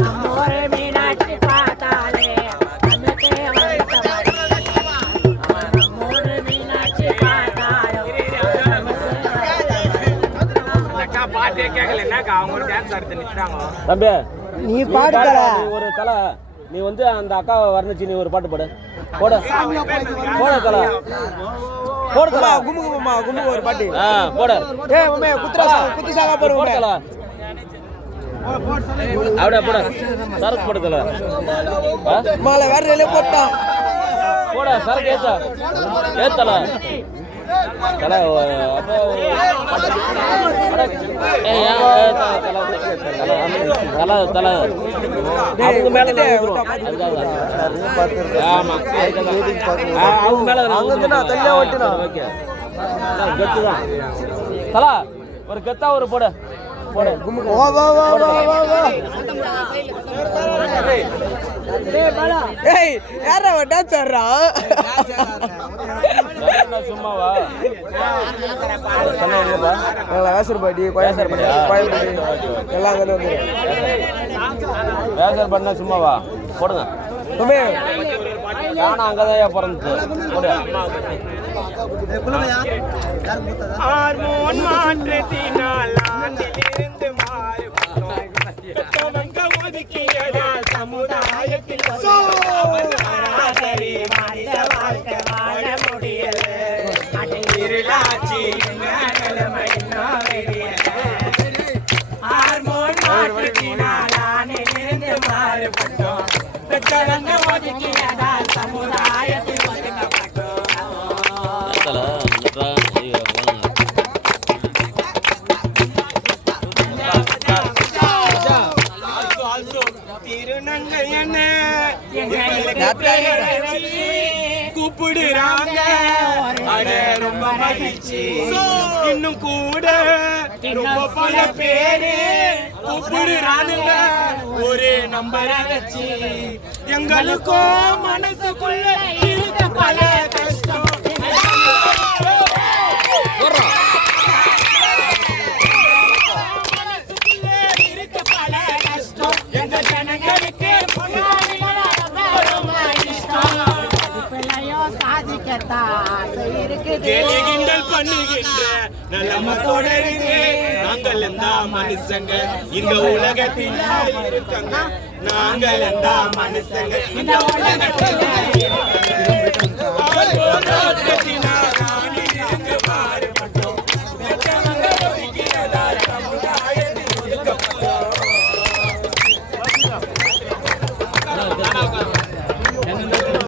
நம்மூரு மீனாட்சி பார்த்தாலே கண்ணுக்கே நம்மூரு மீனாட்சி பார்த்தாலும் பாட்டே கேட்கல என்னக்கா அவங்க டான்ஸ் ஆடுத்து நிற்கிறாங்க. தம்பி நீ பாடு ஒரு தலை நீ வந்து அந்த அக்காவை வர்ணிச்சு நீ ஒரு பாட்டு பாடு போட போட தலை போட தலை கும்பு கும்புமா கும்பு ஒரு பாட்டு போட ஏய் உமே குத்து சாகா போடு போட தலை அப்படியே போட சரக்கு போட தலை மாலை வேற ரெலே போட்டான் போட சரக்கு ஏத்தல தலை அப்போ தலை அவங்க மேல ஆமா அவங்க மேல தனியா ஓட்டுனா கெத்து தான் தலை ஒரு கெத்தா ஒரு போட போட வா வா வா வா வா ஏய் யாரா டான்ஸ் ஆடுறா சும்மாவா வேசர்பாடி கோயம்பேடு எல்லாம் அங்கே வந்து வேசர் பண்ண சும்மாவா போடுங்க உமே நானும் அங்கதான் பிறந்துச்சு போடு ஹார்மோன் மாற்றத்தினால் ஆண்டிலிருந்து மாறுபட்டவங்க ஒதுக்கியதால் சமுதாயத்தில் சராசரி மனித வாழ்க்கை வாழ முடியல இருளாட்சி நிலைமை ஹார்மோன் மாற்றத்தினால் ஆண்டிலிருந்து மாறுபட்டோம் பெற்றவங்க ஒதுக்கியதால் சமுதாயத்தில் கூப்பிடுறாங்க ரொம்ப மகிழ்ச்சி இன்னும் கூட ரொம்ப பல பேரு கூப்பிடுறானுங்க ஒரு நம்பரை வச்சு எங்களுக்கும் மனசுக்குள்ள இருக்க பல கஷ்டம் இருக்க பல கஷ்டம் எங்க ஜனங்களுக்கு கேலிகிண்டல் பண்ணுகின்ற நல்லமத்தோட இருக்கு நாங்கள் எந்த மனுஷங்க இந்த உலகத்தில் இருக்கங்க நாங்கள் எந்த மனுஷங்க இந்த உலகத்தில்